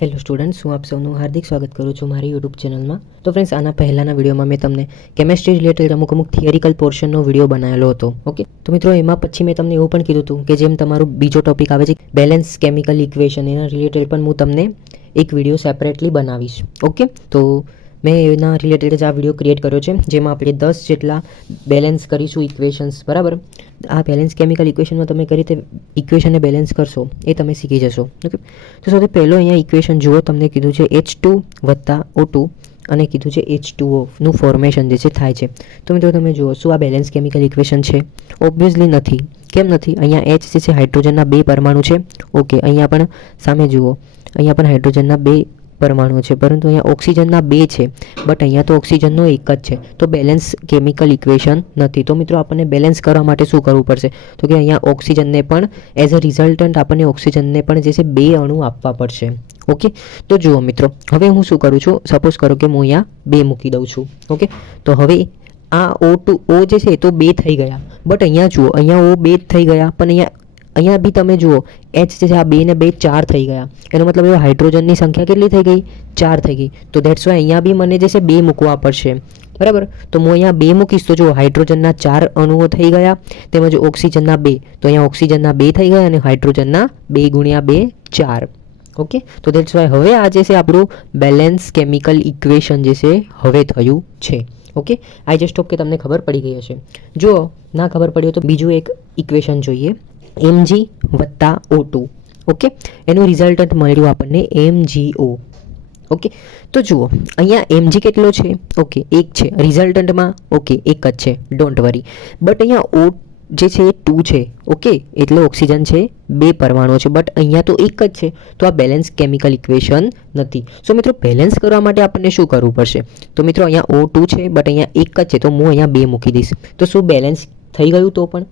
Hello students, હું આપ સૌનું હાર્દિક સ્વાગત કરું છું મારી યુટ્યુબ ચેનલમાં. તો ફ્રેન્ડ્સ, આના પહેલાંના વિડીયોમાં મેં તમને કેમેસ્ટ્રી રિલેટેડ અમુક થિયરિકલ પોર્શનનો વિડીયો બનાવેલો હતો. ઓકે, તો મિત્રો એમાં પછી મેં તમને એવું પણ કીધું હતું કે જેમ તમારું બીજો ટોપિક આવે છે બેલેન્સ કેમિકલ ઇક્વેશન, એના રિલેટેડ પણ હું તમને એક વિડીયો સેપરેટલી બનાવીશ. ઓકે, તો મેં એના રિલેટેડ જ આ વિડીયો ક્રિએટ કર્યો છે, જેમાં આપણે 10 જેટલા બેલેન્સ કરીશું ઇક્વેશન્સ. બરાબર, આ બેલેન્સ કેમિકલ ઇક્વેશનમાં તમે કઈ રીતે ઇક્વેશનને બેલેન્સ કરશો એ તમે શીખી જશો. ઓકે, તો સૌથી પહેલો અહીંયા ઇક્વેશન જુઓ, તમને કીધું છે H2 + O2 અને કીધું છે H2O નું ફોર્મેશન જે છે થાય છે. તો મિત્રો તમે જુઓ, શું આ બેલેન્સ કેમિકલ ઇક્વેશન છે? ઓબ્વિયસલી નથી. કેમ નથી? અહીંયા H જે છે હાઇડ્રોજનના 2 પરમાણુ છે. ઓકે, અહીંયા પણ સામે જુઓ, અહીંયા પણ હાઇડ્રોજનના 2 પરમાણુ છે, પરંતુ અહીંયા ઓક્સિજનના 2 છે, બટ અહીંયા તો ઓક્સિજનનો એક જ છે. તો બેલેન્સ કેમિકલ ઇક્વેશન નથી. તો મિત્રો આપણને બેલેન્સ કરવા માટે શું કરવું પડશે? તો કે અહીંયા ઓક્સિજનને પણ એઝ અ રિઝલ્ટન્ટ આપણને ઓક્સિજનને પણ જે છે 2 અણુ આપવા પડશે. ઓકે, તો જુઓ મિત્રો, હવે હું શું કરું છું, સપોઝ કરો કે હું અહીંયા 2 મૂકી દઉં છું. ઓકે, તો હવે આ O જે છે એ તો 2 થઈ ગયા, બટ અહીંયા જુઓ, અહીંયા O 2 થઈ ગયા, પણ અહીંયા બી તમે જુઓ H જે છે આ 2 ને 2 4 થઈ ગયા. એનો મતલબ એવો હાઇડ્રોજનની સંખ્યા કેટલી થઈ ગઈ? 4 થઈ ગઈ. તો દેટ્સ વાય અહીંયા બી મને જે છે 2 મૂકવા પડશે. બરાબર, તો હું અહીંયા 2 મૂકીશ તો જુઓ હાઇડ્રોજનના 4 અણુઓ થઈ ગયા, તેમજ ઓક્સિજનના 2. તો અહીંયા ઓક્સિજનના 2 થઈ ગયા અને હાઇડ્રોજનના 2 × 2 4. ઓકે, તો દેટ્સ વાય હવે આ જે છે આપણું બેલેન્સ કેમિકલ ઇક્વેશન જે છે હવે થયું છે. ઓકે, આઈ જસ્ટ હોપ કે તમને ખબર પડી ગઈ હશે. જો ના ખબર પડી હોય તો બીજું એક ઇક્વેશન જોઈએ, Mg + O2. ઓકે, એનું રિઝલ્ટન્ટ મળ્યું આપણને MgO. ઓકે, તો જુઓ અહીંયા Mg કેટલો છે? ઓકે, 1 છે રિઝલ્ટન્ટમાં. ઓકે, 1 જ છે, ડોન્ટ વરી. બટ અહીંયા O જે છે એ 2 છે. ઓકે, એટલે ઓક્સિજન છે 2 પરમાણુ છે, બટ અહીંયા તો 1 જ છે. તો આ બેલેન્સ કેમિકલ ઇક્વેશન નથી. સો મિત્રો, બેલેન્સ કરવા માટે આપણને શું કરવું પડશે? તો મિત્રો અહીંયા O2 છે, બટ અહીંયા 1 જ છે, તો હું અહીંયા 2 મૂકી દઈશ. તો શું બેલેન્સ થઈ ગયું? તો પણ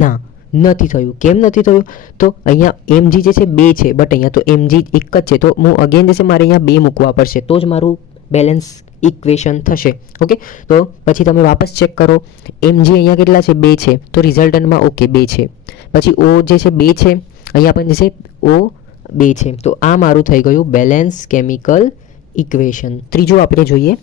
ના, નથી થયું. કેમ નથી થયું? તો અહીંયા Mg જે છે 2 છે, બટ અહીંયા તો Mg 1 જ છે, તો હું અગેન જે છે મારે અહીંયા 2 મૂકવા પડશે, તો જ મારું બેલેન્સ ઇક્વેશન થશે. ઓકે, તો પછી તમે વાપસ ચેક કરો, Mg અહીંયા કેટલા છે? 2 છે, તો રિઝલ્ટન્ટમાં ઓકે 2 છે. પછી O જે છે 2 છે, અહીંયા પણ જે છે O 2 છે. તો આ મારું થઈ ગયું બેલેન્સ કેમિકલ ઇક્વેશન. ત્રીજું આપણે જોઈએ.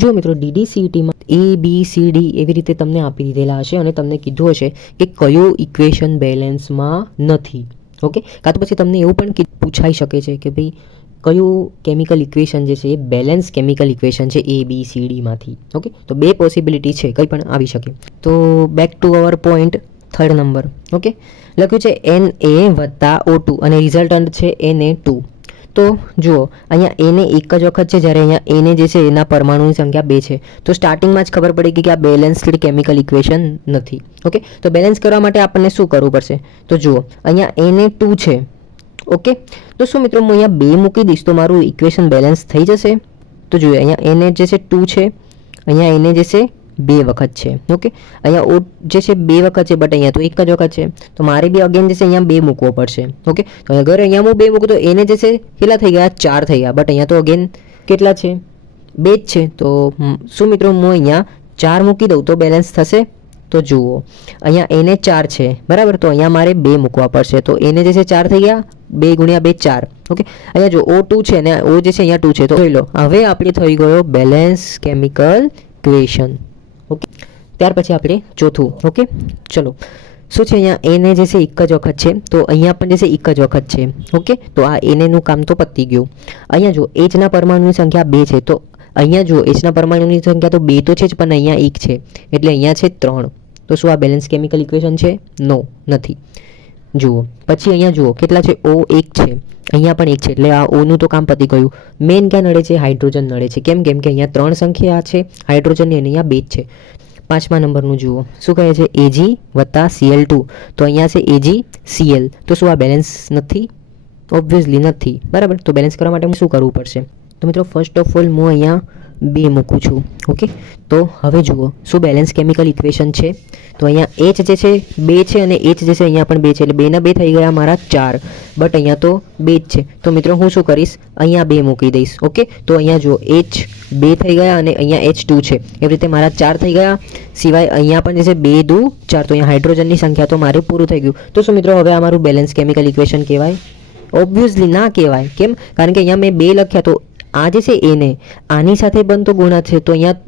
જો મિત્રો, DDCETમાં ABCD એવી રીતે તમને આપી દીધેલા હશે અને તમને કીધું હશે કે કયું ઇક્વેશન બેલેન્સમાં નથી. ઓકે, કાં તો પછી તમને એવું પણ પૂછાઈ શકે છે કે ભાઈ કયું કેમિકલ ઇક્વેશન જે છે એ બેલેન્સ કેમિકલ ઇક્વેશન છે ABCDમાંથી. ઓકે, તો 2 પોસિબિલિટી છે, કંઈ પણ આવી શકે. તો back to our point, 3rd number. Okay, લખ્યું છે Na + O2 અને રિઝલ્ટન્ટ છે Na2. તો જુઓ, અહીંયા એને એક જ વખત છે, જ્યારે અહીંયા એને જે છે એના પરમાણુની સંખ્યા 2 છે. તો સ્ટાર્ટિંગમાં જ ખબર પડી ગઈ કે આ બેલેન્સ્ડ કેમિકલ ઇક્વેશન નથી. ઓકે, તો બેલેન્સ કરવા માટે આપણને શું કરવું પડશે? તો જુઓ, અહીંયા Na2 છે. ઓકે, તો શું મિત્રો, હું અહીંયા 2 મૂકી દઈશ તો મારું ઇક્વેશન બેલેન્સ થઈ જશે. તો જોઈએ, અહીંયા Na જે છે 2 છે, અહીંયા એને જે છે 2 વખત છે. ઓકે, અહીંયા O જે છે 2 વખત છે, બટ અહીંયા તો 1 જ વખત છે, તો મારે બી અગેન જે છે અહીંયા 2 મૂકવો પડશે. ઓકે, તો અગર અહીંયા હું 2 મૂકું તો એને જે છે કેટલા થઈ ગયા? 4 થઈ ગયા, બટ અહીંયા તો અગેન કેટલા છે? 2 જ છે. તો શું મિત્રો, હું અહીંયા 4 મૂકી દઉં તો બેલેન્સ થશે? તો જુઓ, અહીંયા એને 4 છે, બરાબર, તો અહીંયા મારે 2 મૂકવા પડશે, તો એને જે છે 4 થઈ ગયા, 2 × 2 4. ઓકે, અહીંયા જો O2 છે ને O જે છે અહીંયા 2 છે, તો જોઈ લો હવે આપણે થઈ ગયો બેલેન્સ કેમિકલ ઇક્વેશન. ઓકે, ત્યાર પછી આપણે ચોથું. ઓકે, ચલો, શું છે અહીંયા એને જે છે 1 જ વખત છે, તો અહીંયા પણ જે છે 1 જ વખત છે. ઓકે, તો આ એનેનું કામ તો પતી ગયું. અહીંયા જો Hના પરમાણુની સંખ્યા 2 છે, તો અહીંયા જો Hના પરમાણુની સંખ્યા તો 2 તો છે જ, પણ અહીંયા 1 છે, એટલે અહીંયા છે 3. તો શું આ બેલેન્સ કેમિકલ ઇક્વેશન છે? નો, નથી. જુઓ, પછી અહીંયા જુઓ કેટલા છે? O 1 છે, અહીંયા પણ 1 છે, એટલે આ Oનું તો કામ પતી ગયું. મેઇન ક્યાં નડે છે? હાઇડ્રોજન નડે છે. કેમ? કેમ કે અહીંયા 3 સંખ્યા છે હાઇડ્રોજનની અને અહીંયા 2 જ છે. 5મા નંબરનું જુઓ, શું કહે છે? Ag + Cl2. તો અહીંયા છે AgCl. તો શું આ બેલેન્સ નથી? ઓબ્વિયસલી નથી. બરાબર, તો બેલેન્સ કરવા માટે શું કરવું પડશે? તો મિત્રો, ફર્સ્ટ ઓફ ઓલ હું અહીંયા 2 મૂકું છું. ઓકે, તો હવે જુઓ શું બેલેન્સ કેમિકલ ઇક્વેશન છે. તો અહીંયા H જે છે 2 છે અને H જે છે અહીંયા પણ 2 છે, એટલે 2 ના 2 થઈ ગયા મારા 4, બટ અહીંયા તો 2 જ છે. તો મિત્રો હું શું કરીશ? અહીંયા 2 મૂકી દઈશ. ઓકે, તો અહીંયા જુઓ H 2 થઈ ગયા અને અહીંયા H2 છે, એવી રીતે મારા 4 થઈ ગયા. સિવાય અહીંયા પણ જે છે 2 × 2 = 4, તો અહીંયા હાઇડ્રોજનની સંખ્યા તો મારું પૂરું થઈ ગયું. તો શું મિત્રો, હવે આ મારું બેલેન્સ કેમિકલ ઇક્વેશન કહેવાય? ઓબ્વિયસલી ના કહેવાય. કેમ? કારણ કે અહીંયા મેં 2 લખ્યા, તો આ જે છે એને આની સાથે બનતો ગુણાકાર છે, તો અહીંયા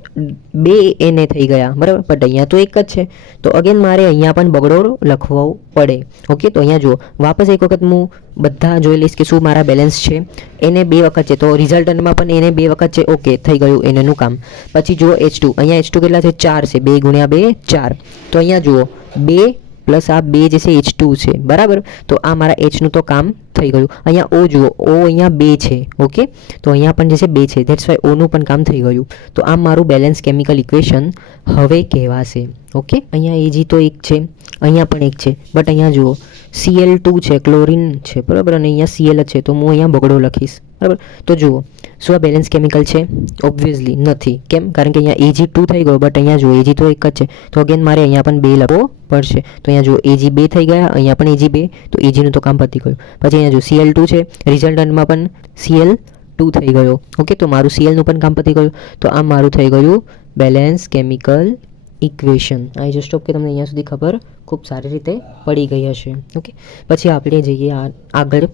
2 એને થઈ ગયા, બરાબર. બટ અહીંયા તો એક જ છે, તો અગેન મારે અહીંયા પણ બગડો લખવો પડે. ઓકે, તો અહીંયા જુઓ, વાપસ એક વખત હું બધા જોઈ લઈશ કે શું મારા બેલેન્સ છે. એને 2 વખત છે, તો રિઝલ્ટન્ટમાં પણ એને 2 વખત છે. ઓકે, થઈ ગયું એનું કામ. પછી જુઓ H2, અહીંયા H2 કેટલા છે? 4 છે. 2 × 2 4. તો અહીંયા જુઓ 2 પ્લસ આ 2 જે છે H2 છે, બરાબર. તો આ મારા Hનું તો કામ થઈ ગયું. અહીંયા O જુઓ, O અહીંયા 2 છે. ઓકે, તો અહીંયા પણ જે છે 2 છે, ધેટ્સ વાય Oનું પણ કામ થઈ ગયું. તો આ મારું બેલેન્સ કેમિકલ ઇક્વેશન હવે કહેવાશે. ઓકે, અહીંયા Ag તો 1 છે, અહીંયા પણ 1 છે, બટ અહીંયા જુઓ Cl2 છે, ક્લોરીન છે, બરાબર, અને અહીંયા Cl જ છે, તો હું અહીંયા બગડો લખીશ, બરાબર. તો જુઓ, શું આ બેલેન્સ કેમિકલ છે? ઓબ્વિયસલી નથી. કેમ? કારણ કે અહીંયા Ag2 થઈ ગયો, બટ અહીંયા જુઓ Ag તો 1 જ છે, તો અગેન મારે અહીંયા પણ 2 લખવો પડશે. તો અહીંયા જુઓ Ag 2 થઈ ગયા, અહીંયા પણ Ag 2, તો Agનું તો કામ પતી ગયું. પછી અહીંયા જો Cl2 છે, રિઝલ્ટન્ટમાં પણ Cl2 થઈ ગયો. ઓકે, તો મારું Clનું પણ કામ પતી ગયું. તો આ મારું થઈ ગયું balance chemical equation. I just hope કે તમને અહીંયા સુધી ખબર ખૂબ સારી રીતે પડી ગઈ હશે. ઓકે, પછી આપણે જઈએ આગળ.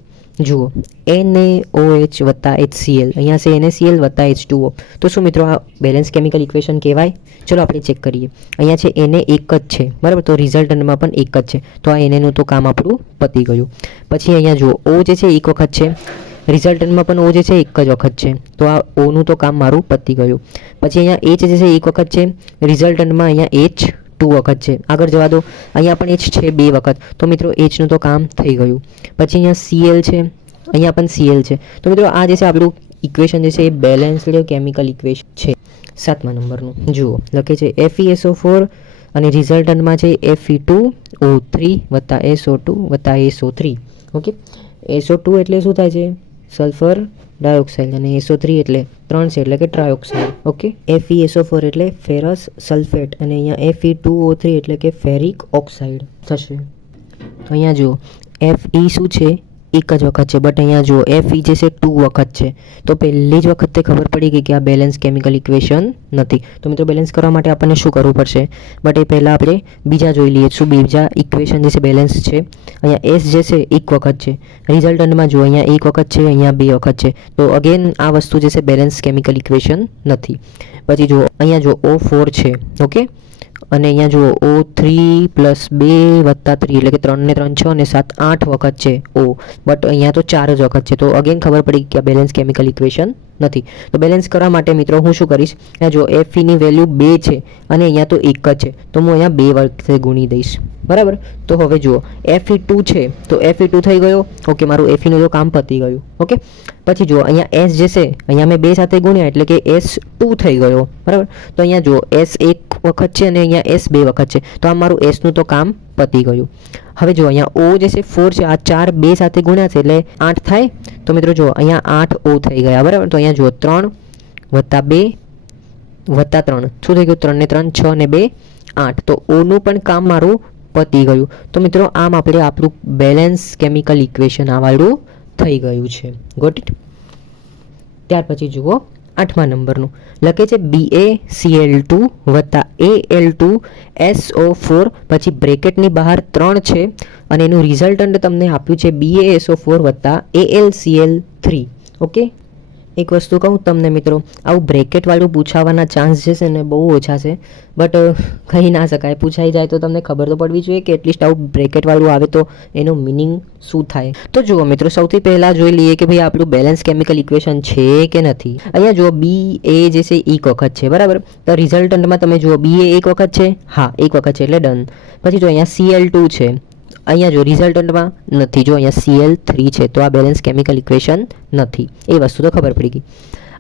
જુઓ NaOH વત્તા HCl, અહીંયા છે NaCl વત્તા H2O. તો શું મિત્રો આ બેલેન્સ કેમિકલ ઇક્વેશન કહેવાય? ચલો આપણે ચેક કરીએ. અહીંયા છે Na એક જ છે, બરાબર, તો રિઝલ્ટન્ટમાં પણ એક જ છે, તો આ Naનું તો કામ આપણું પતી ગયું. પછી અહીંયા જુઓ O જે છે એક વખત છે, રિઝલ્ટન્ટમાં પણ O જે છે એક જ વખત છે, તો આ Oનું તો કામ મારું પતી ગયું. પછી અહીંયા H જે છે એક વખત છે, રિઝલ્ટન્ટમાં અહીંયા H 2 વખત છે. આગળ જવા દો, અહીંયા પણ H છે 2 વખત, તો મિત્રો Hનું તો કામ થઈ ગયું. પછી અહીંયા Cl છે, અહીંયા પણ Cl છે. તો મિત્રો આ જે છે આપણું ઇક્વેશન જે છે એ બેલેન્સ્ડ કેમિકલ ઇક્વેશન છે. 7મા નંબરનું જુઓ, લખે છે FeSO4 અને રિઝલ્ટન્ટમાં છે Fe2O3 વત્તા SO2 વત્તા SO3. ઓકે, SO2 એટલે શું થાય છે? સલ્ફર ડાયોક્સાઇડ, અને SO3 એટલે 3 છે, એટલે કે ટ્રાયોક્સાઇડ. ઓકે, FeSO4 એટલે ફેરસ સલ્ફેટ, અને અહીંયા Fe2O3 એટલે કે ફેરિક ઓક્સાઇડ થશે. તો અહીંયા જુઓ Fe શું છે? એક જ વખત છે, બટ અહીંયા જુઓ Fe જે છે 2 વખત છે, તો પહેલી જ વખતે ખબર પડી ગઈ કે આ બેલેન્સ કેમિકલ ઇક્વેશન નથી. તો મિત્રો બેલેન્સ કરવા માટે આપણને શું કરવું પડશે? બટ એ પહેલાં આપણે બીજા જોઈ લઈએ. શું બીજા ઇક્વેશન જે છે બેલેન્સ છે? અહીંયા S જે છે 1 વખત છે, રિઝલ્ટન્ટમાં જુઓ અહીંયા 1 વખત છે, અહીંયા 2 વખત છે, તો અગેન આ વસ્તુ જે છે બેલેન્સ કેમિકલ ઇક્વેશન નથી. પછી જુઓ અહીંયા જો O4 છે. ઓકે, અને અહીંયા જુઓ O3 + 2 + 3 એટલે કે 3 ને 3 6 અને 7 8 વખત છે O, બટ અહીંયા તો 4 જ વખત છે, તો અગેન ખબર પડી કે આ બેલેન્સ કેમિકલ ઇક્વેશન નથી. તો બેલેન્સ કરવા માટે મિત્રો હું શું કરીશ? અહીંયા જો Fe ની વેલ્યુ 2 છે અને અહીંયા તો 1 જ છે, તો હું અહીંયા 2 વખતે ગુણી દઈશ, બરાબર. તો હવે જુઓ Fe2 છે, તો Fe2 થઈ ગયો. ઓકે, મારું Fe નું તો કામ પતી ગયું. ઓકે, પછી જુઓ અહીંયા S જે છે, અહીંયા મેં 2 સાથે ગુણ્યા એટલે કે S2 થઈ ગયો, બરાબર. તો અહીંયા જુઓ S 1 વખત છે અને અહીંયા S 2 વખત છે, તો આ મારું Sનું તો કામ પતી ગયું. હવે જો અહીંયા O જે છે 4 છે, આ 4 2 સાથે ગુણ્યા છે એટલે 8 થાય. તો મિત્રો જુઓ અહીંયા 8 O થઈ ગયા, બરાબર. તો અહીંયા જુઓ 3 + 2 + 3 શું થઈ ગયું? 3 ને 3 6 ને 2 8, તો Oનું પણ કામ મારું પતી ગયું. તો મિત્રો આમ આપણે આપણું બેલેન્સ કેમિકલ ઇક્વેશન આવાળું થઈ ગયું છે. Got it? ત્યાર પછી જુઓ 8મા નંબરનું લખે છે BaCl2 વત્તા Al2SO4, પછી બ્રેકેટની બહાર 3 છે અને એનું રિઝલ્ટન્ટ તમને આપ્યું છે BaSO4 વત્તા AlCl3. ઓકે, એક વસ્તુ કહું તમને મિત્રો, આવું બ્રેકેટવાળું પૂછાવાના ચાન્સ જે છે ને બહુ ઓછા છે, બટ કહી ના શકાય. પૂછાઈ જાય તો તમને ખબર તો પડવી જોઈએ કે એટલીસ્ટ આવું બ્રેકેટવાળું આવે તો એનો મિનિંગ શું થાય. તો જુઓ મિત્રો, સૌથી પહેલાં જોઈ લઈએ કે ભાઈ આપણું બેલેન્સ કેમિકલ ઇક્વેશન છે કે નથી. અહીંયા જુઓ Ba જે છે 1 વખત છે, બરાબર. તો રિઝલ્ટન્ટમાં તમે જુઓ Ba 1 વખત છે, હા 1 વખત છે એટલે ડન. પછી જો અહીંયા Cl2 છે, અહીંયા જો રિઝલ્ટન્ટમાં નથી, જો અહીંયા Cl3 છે, તો આ બેલેન્સ કેમિકલ ઇક્વેશન નથી. એ વસ્તુ તો ખબર પડી ગઈ.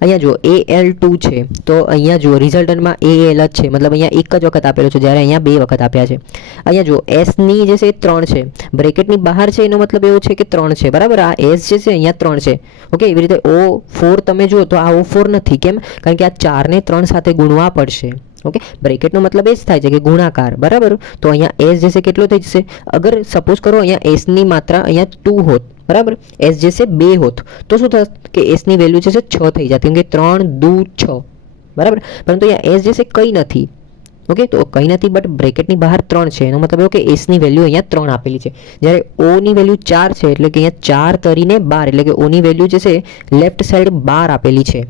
અહીંયા જો Al2 છે, તો અહીંયા જો રિઝલ્ટન્ટમાં Al જ છે, મતલબ અહીંયા 1 જ વખત આપેલો છે, જ્યારે અહીંયા 2 વખત આપ્યા છે. અહીંયા જો S ની જે છે 3 છે, બ્રેકેટની બહાર છે, એનો મતલબ એવો છે કે 3 છે, બરાબર. આ S જે છે અહીંયા 3 છે. ઓકે, એવી રીતે O4 તમે જુઓ તો આ O4 નથી. કેમ? કારણ કે આ 4 ને 3 સાથે ગુણવા પડશે. ઓકે, બ્રેકેટનો મતલબ એ જ થાય છે કે ગુણાકાર, બરાબર. તો અહીંયા S જે છે કેટલો થઈ જશે? અગર સપોઝ કરો અહીંયા S ની માત્રા અહીંયા 2 હોત, બરાબર, S જે છે 2 હોત, તો શું થશે કે S ની વેલ્યુ જે છે 6 થઈ જાય, કેમ કે 3 × 2 = 6, બરાબર. પરંતુ અહીંયા S જે છે કંઈ નથી. ઓકે, તો કંઈ નથી બટ બ્રેકેટની બહાર 3 છે, એનો મતલબ એવો કે એસની વેલ્યુ અહીંયા 3 આપેલી છે, જ્યારે ઓની વેલ્યુ 4 છે, એટલે કે અહીંયા 4 તરીને 12, એટલે કે ઓની વેલ્યુ જે છે લેફ્ટ સાઈડ 12 આપેલી છે.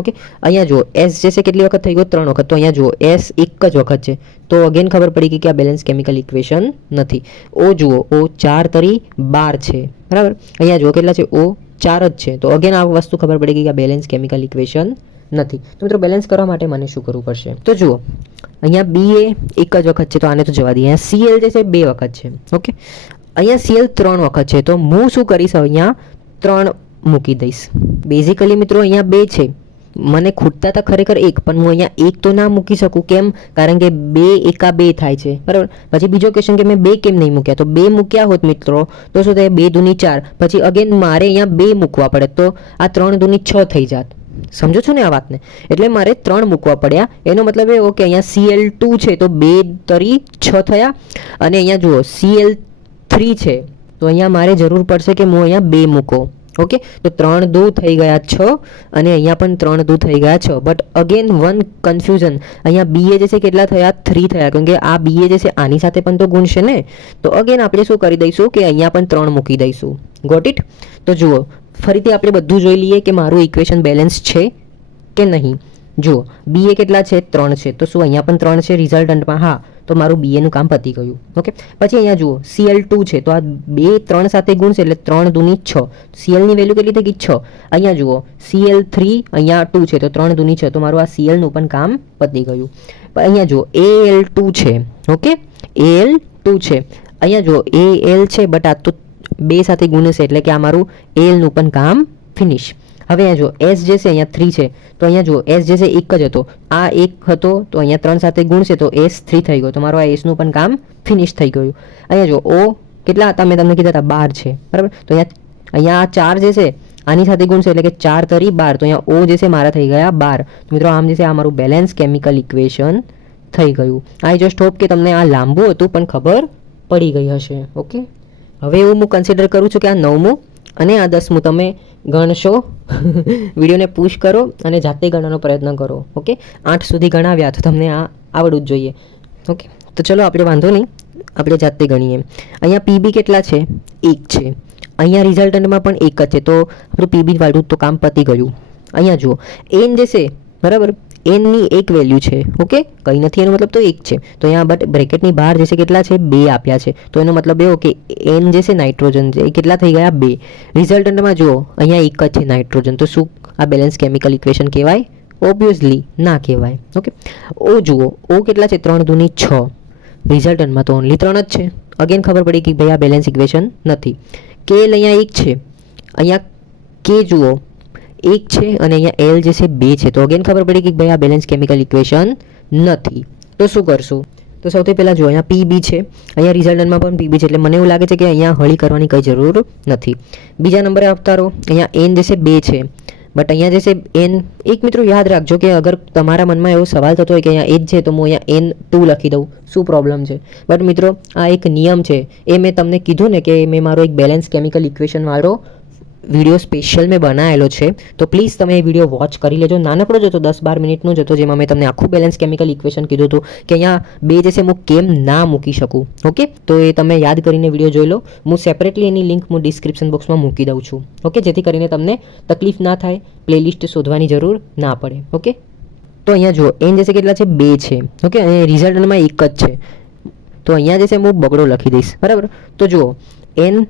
ઓકે, અહીંયા જુઓ એસ જે છે કેટલી વખત થઈ ગયો? 3 વખત. તો અહીંયા જુઓ એસ એક જ વખત છે, તો અગેન ખબર પડી ગઈ કે આ બેલેન્સ કેમિકલ ઇક્વેશન નથી. ઓ જુઓ, ઓ 4 તરી 12 છે, બરાબર. અહીંયા જુઓ કેટલા છે? ઓ 4 જ છે, તો અગેન આ વસ્તુ ખબર પડી ગઈ કે આ બેલેન્સ કેમિકલ ઇક્વેશન નથી. તો મિત્રો બેલેન્સ કરવા માટે મને શું કરવું પડશે? તો જુઓ અહીંયા બી એ એક જ વખત છે, તો આને તો જવા દઈએ. અહીંયા સીએલ જે છે 2 વખત છે. ઓકે, અહીંયા સીએલ 3 વખત છે, તો હું શું કરીશ? અહીંયા 3 મૂકી દઈશ. બેઝિકલી મિત્રો અહીંયા 2 છે, મને ખૂટતા હતા ખરેખર 1, પણ હું અહીંયા 1 તો ના મૂકી શકું. કેમ? કારણ કે 2 એકા 2 થાય છે, બરાબર. પછી બીજો ક્વેશ્ચન કે મેં 2 કેમ નહીં મૂક્યા? તો 2 મૂક્યા હોત મિત્રો તો શું થાય? 2 દૂની 4, પછી અગેન મારે અહીંયા 2 મૂકવા પડે, તો આ 3 દૂની 6 થઈ જાત. સમજો છો ને આ વાતને? એટલે મારે 3 મૂકવા પડ્યા. એનો મતલબ એવો કે અહીંયા Cl2 છે, તો 2 તરી 6 થયા, અને અહીંયા જુઓ Cl3 છે, તો અહીંયા મારે જરૂર પડશે કે હું અહીંયા 2 મૂકો. ઓકે, તો 3 દૂ થઈ ગયા 6, અને અહીંયા પણ 3 દૂ થઈ ગયા 6. બટ અગેન વન કન્ફ્યુઝન, અહીંયા બીએ જે છે કેટલા થયા? 3 થયા, કેમ કે આ બીએ જે છે આની સાથે પણ તો ગુણશે ને. તો અગેન આપણે શું કરી દઈશું કે અહીંયા પણ 3 મૂકી દઈશું. Got it? તો જુઓ ફરીથી આપણે બધું જોઈ લઈએ કે મારું ઇક્વેશન બેલેન્સ છે કે નહીં. જુઓ બીએ કેટલા છે? 3 છે, તો શું અહીંયા પણ 3 છે રિઝલ્ટન્ટમાં? હા, તો મારું બીએનું કામ પતી ગયું. ઓકે, પછી અહીંયા જુઓ Cl2 છે, તો આ 2 3 સાથે ગુણશે એટલે 3 દૂની 6. Clની વેલ્યુ કેટલી થઈ ગઈ? 6. અહીંયા જુઓ Cl3 અહીંયા 2 છે, તો 3 દૂની 6, તો મારું આ Clનું પણ કામ પતી ગયું. અહીંયા જુઓ Al2 છે. ઓકે, Al2 છે, અહીંયા જુઓ Al છે, બટ આ તો 2 સાથે ગુણશે એટલે કે આ મારું Alનું પણ કામ ફિનિશ. હવે અહીંયા જો એસ જે છે અહીંયા 3 છે, તો અહીંયા જો એસ જે છે એક જ હતો, આ એક હતો, તો અહીંયા 3 સાથે ગુણશે તો એસ 3 થઈ ગયો, તો મારું આ એસનું પણ કામ ફિનિશ થઈ ગયું. અહીંયા જો ઓ કેટલા હતા? મેં તમને કીધા હતા 12 છે, બરાબર. તો અહીંયા આ 4 જે છે આની સાથે ગુણશે એટલે કે 4 તરી 12, તો અહીંયા ઓ જે છે મારા થઈ ગયા 12. તો મિત્રો આમ જે છે આ મારું બેલેન્સ કેમિકલ ઇક્વેશન થઈ ગયું. આઈ જસ્ટ હોપ કે તમને આ લાંબુ હતું પણ ખબર પડી ગઈ હશે. ઓકે, હવે એવું હું કન્સિડર કરું છું કે આ 9મું અને આ 10મું તમે ગણશો. વિડીયોને પુશ કરો અને જાતે ગણવાનો પ્રયત્ન કરો. ઓકે, 8 સુધી ગણાવ્યા તો તમને આ આવડવું જ જોઈએ. ઓકે, તો ચલો આપણે વાંધો નહીં, આપણે જાતે ગણીએ. અહીંયા પીબી કેટલા છે? 1 છે. અહીંયા રિઝલ્ટન્ટમાં પણ 1 જ છે, તો આપણું પીબી વાળું તો કામ પતી ગયું. અહીંયા જુઓ એન જે છે, બરાબર, એનની એક વેલ્યુ છે. ઓકે, કંઈ નથી, એનો મતલબ તો 1 છે. તો અહીંયા બટ બ્રેકેટની બહાર જે છે કેટલા છે? 2 આપ્યા છે, તો એનો મતલબ એવો કે એન જે છે નાઇટ્રોજન છે એ કેટલા થઈ ગયા? 2. રિઝલ્ટન્ટમાં જુઓ અહીંયા 1 જ છે નાઇટ્રોજન, તો શું આ બેલેન્સ કેમિકલ ઇક્વેશન કહેવાય? ઓબ્વિયસલી ના કહેવાય. ઓકે, ઓ જુઓ, ઓ કેટલા છે? 3 દૂની 6. રિઝલ્ટન્ટમાં તો ઓનલી 3 જ છે. અગેન ખબર પડી કે ભાઈ આ બેલેન્સ ઇક્વેશન નથી. કેલ અહીંયા 1 છે, અહીંયા કે જુઓ 1 છે, અને અહીંયા એલ જે છે 2 છે, તો અગેન ખબર પડી કે ભાઈ આ બેલેન્સ કેમિકલ ઇક્વેશન નથી. તો શું કરશું? તો સૌથી પહેલાં જો અહીંયા પીબી છે, અહીંયા રિઝલ્ટન્ટમાં પણ પીબી છે, એટલે મને એવું લાગે છે કે અહીંયા હળી કરવાની કંઈ જરૂર નથી. બીજા નંબરે આપતા રહો. અહીંયા એન જે છે 2 છે, બટ અહીંયા જે છે એન, એક મિત્રો યાદ રાખજો કે અગર તમારા મનમાં એવો સવાલ થતો હોય કે અહીંયા એજ છે તો હું અહીંયા N2 લખી દઉં, શું પ્રોબ્લેમ છે? બટ મિત્રો આ એક નિયમ છે, એ મેં તમને કીધું ને કે મેં મારો એક બેલેન્સ કેમિકલ ઇક્વેશન વાળો વિડીયો સ્પેશિયલ મેં બનાવેલો છે, તો પ્લીઝ તમે એ વિડીયો વોચ કરી લેજો. નાનકડો જ હતો, 10-12 મિનિટનો જ હતો, જેમાં મેં તમને આખું બેલેન્સ કેમિકલ ઇક્વેશન કીધું હતું કે અહીંયા 2 જે છે હું કેમ ના મૂકી શકું. ઓકે, તો એ તમે યાદ કરીને વિડીયો જોઈ લો. હું સેપરેટલી એની લિંક હું ડિસ્ક્રિપ્શન બોક્સમાં મૂકી દઉં છું. ઓકે, જેથી કરીને તમને તકલીફ ના થાય, પ્લેલિસ્ટ શોધવાની જરૂર ના પડે. ઓકે, તો અહીંયા જુઓ એન જે છે કેટલા છે? 2 છે. ઓકે, અને રિઝલ્ટમાં 1 જ છે, તો અહીંયા જે છે હું બગડો લખી દઈશ, બરાબર. તો જુઓ એન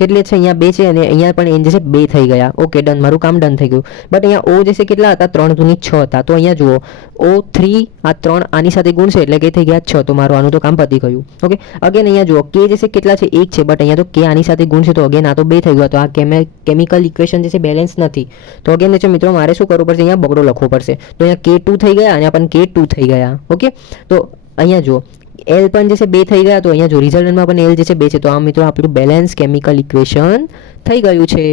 કેટલે છે? અહીંયા 2 છે, અને અહીંયા પણ એન જે છે 2 થઈ ગયા. ઓકે, ડન, મારું કામ ડન થઈ ગયું. બટ અહીંયા ઓ જે છે કેટલા હતા? 3 દૂની 6 હતા, તો અહીંયા જુઓ O3 આ 3 આની સાથે ગુણશે એટલે કે થઈ ગયા 6, તો મારું આનું તો કામ પતી ગયું. ઓકે, અગેન અહીંયા જુઓ કે જે છે કેટલા છે? 1 છે, બટ અહીંયા તો કે આની સાથે ગુણશે તો અગેન આ તો 2 થઈ ગયો, તો આ કેમિકલ ઇક્વેશન જે છે બેલેન્સ નથી. તો અગેન છે મિત્રો મારે શું કરવું પડશે? અહીંયા બગડો લખવો પડશે. તો અહીંયા K2 થઈ ગયા, અને પણ K2 થઈ ગયા. ઓકે, તો અહીંયા જુઓ એલ પણ જે છે 2 થઈ ગયા, તો અહીંયા જો રિઝલ્ટન્ટમાં પણ એલ જે છે 2 છે, તો આમ મિત્રો આપણું બેલેન્સ કેમિકલ ઇક્વેશન થઈ ગયું છે.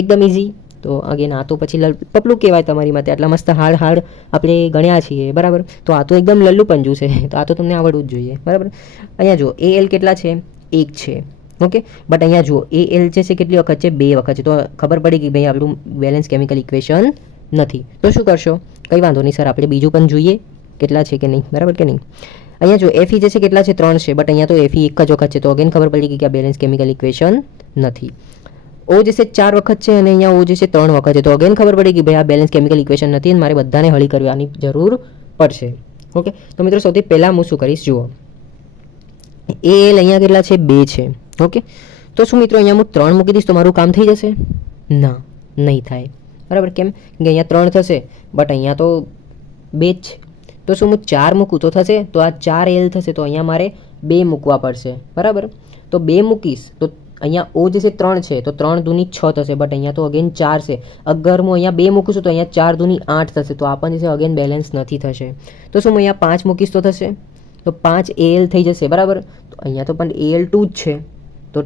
એકદમ ઇઝી. તો અગેન આ તો પછી પપલું કહેવાય તમારી માટે, આટલા મસ્ત હાર્ડ આપણે ગણ્યા છીએ, બરાબર. તો આ તો એકદમ લલ્લુ પંજુ છે, તો આ તો તમને આવડવું જ જોઈએ, બરાબર. અહીંયા જો એલ કેટલા છે? 1 છે. ઓકે, બટ અહીંયા જુઓ એલ જે છે કેટલી વખત છે? 2 વખત છે, તો ખબર પડી કે ભાઈ આપણું બેલેન્સ કેમિકલ ઇક્વેશન નથી. તો શું કરશો? કંઈ વાંધો નહીં સર, આપણે બીજું પણ જોઈએ. કેટલા છે કે નહીં, બરાબર કે નહીં. અહીંયા જો એફઈ જે છે કેટલા છે 3 છે, બટ અહીંયા તો એફઈ એક જ વખત છે, તો અગેન ખબર પડી ગઈ કે આ બેલેન્સ કેમિકલ ઇક્વેશન નથી. ઓ જે છે 4 વખત છે અને અહીંયા ઓ જે છે 3 વખત છે, તો અગેન ખબર પડી કે ભાઈ આ બેલેન્સ કેમિકલ ઇક્વેશન નથી અને મારે બધાને હળી કરવાની જરૂર પડશે. ઓકે, તો મિત્રો સૌથી પહેલાં હું શું કરીશ, જુઓ એલ અહીંયા કેટલા છે 2 છે. ઓકે, તો શું મિત્રો અહીંયા હું 3 મૂકી દઈશ તો મારું કામ થઈ જશે? ના, નહીં થાય, બરાબર. કેમ કે અહીંયા 3 થશે બટ અહીંયા તો 2 જ છે. તો શું હું 4 મૂકું તો થશે? તો આ 4 એલ થશે, તો અહીંયા મારે 2 મૂકવા પડશે, બરાબર. તો 2 મૂકીશ તો અહીંયા ઓ જે છે 3 છે, તો 3 દૂની 6 થશે, બટ અહીંયા તો અગેન 4 છે. અગર હું અહીંયા 2 મૂકું છું તો અહીંયા 4 દૂની 8 થશે, તો આ પણ જે છે અગેન બેલેન્સ નથી થશે. તો શું હું અહીંયા 5 મૂકીશ તો થશે? તો 5 એલ થઈ જશે, બરાબર. તો અહીંયા તો પણ એલ2 જ છે, તો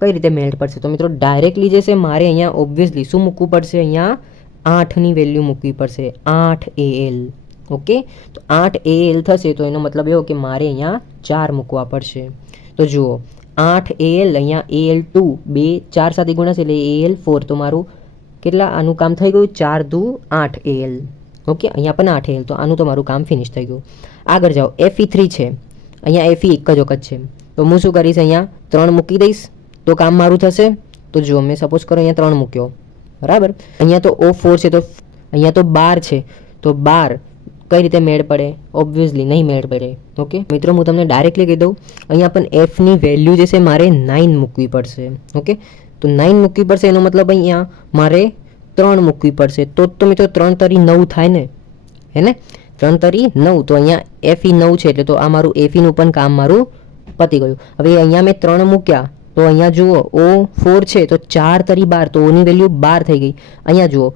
કઈ રીતે મેળ પડશે? તો મિત્રો ડાયરેક્ટલી જે છે મારે અહીંયા ઓબ્વિયસલી શું મૂકવું પડશે? અહીંયા 8ની વેલ્યુ મૂકવી પડશે, 8 એલ. ઓકે, તો 8 એલ થશે, તો એનો મતલબ એવો કે મારે અહીંયા 4 મૂકવા પડશે. તો જુઓ 8 એલ, અહીંયા એલ2 2 4 સાથે ગુણાશે એટલે એલ4, તો મારું કેટલા આનું કામ થઈ ગયું? 4 દુ 8 એલ. ઓકે, અહીંયા પણ 8 એલ, તો આનું તો મારું કામ ફિનિશ થઈ ગયું. આગળ જાઓ, એફઈ3 છે, અહીંયા એફઈ એક જ વખત છે, તો હું શું કરીશ? અહીંયા 3 મૂકી દઈશ તો કામ મારું થશે. તો જુઓ મેં સપોઝ કરો અહીંયા 3 મૂક્યો, બરાબર. અહીંયા તો O4 છે, તો અહીંયા તો 12 છે, તો 12 કઈ રીતે મેળ પડે? ઓબ્વિયસલી નહીં મેળ પડે. ઓકે મિત્રો, હું તમને ડાયરેક્ટલી કહી દઉં, અહીંયા પણ એફની વેલ્યુ જે છે મારે 9 મૂકવી પડશે. ઓકે, તો 9 મૂકવી પડશે, એનો મતલબ અહીંયા મારે 3 મૂકવી પડશે, તો મિત્રો 3 તરી 9 થાય ને, હે ને? 3 તરી 9, તો અહીંયા એફઈ 9 છે, એટલે તો આ મારું એફઈનું પણ કામ મારું પતી ગયું. હવે અહીંયા મેં 3 મૂક્યા, તો અહીંયા જુઓ O4 છે, તો 4 તરી 12, તો ઓની વેલ્યુ 12 થઈ ગઈ. અહીંયા જુઓ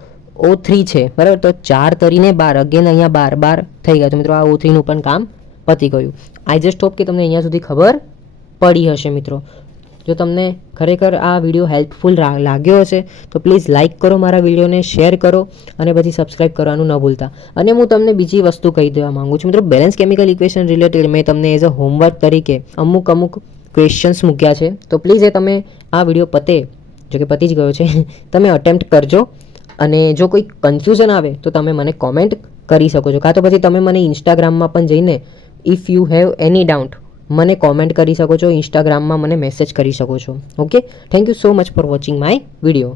O3 છે, બરાબર, તો 4 તરીને 12, અગેન અહીંયા 12 થઈ ગયા. તો મિત્રો આ O3નું પણ કામ પતી ગયું. આઈ જસ્ટ હોપ કે તમને અહીંયા સુધી ખબર પડી હશે. મિત્રો જો તમને ખરેખર આ વિડીયો હેલ્પફુલ લાગ્યો હશે તો પ્લીઝ લાઇક કરો, મારા વિડીયોને શેર કરો અને પછી સબસ્ક્રાઇબ કરવાનું ન ભૂલતા. અને હું તમને બીજી વસ્તુ કહી દેવા માગું છું મિત્રો, બેલેન્સ કેમિકલ ઇક્વેશન રિલેટેડ મેં તમને એઝ અ હોમવર્ક તરીકે અમુક ક્વેશ્ચન્સ મૂક્યા છે, તો પ્લીઝ એ તમે આ વિડીયો પતે, જો કે પતી જ ગયો છે, તમે અટેમ્પ્ટ કરજો. અને જો કોઈ કન્ફ્યુઝન આવે તો તમે મને કોમેન્ટ કરી શકો છો, કાં તો પછી તમે મને ઇન્સ્ટાગ્રામમાં પણ જઈને if you have any doubt મને કોમેન્ટ કરી શકો છો, ઇન્સ્ટાગ્રામમાં મને મેસેજ કરી શકો છો. Okay, thank you so much for watching my video.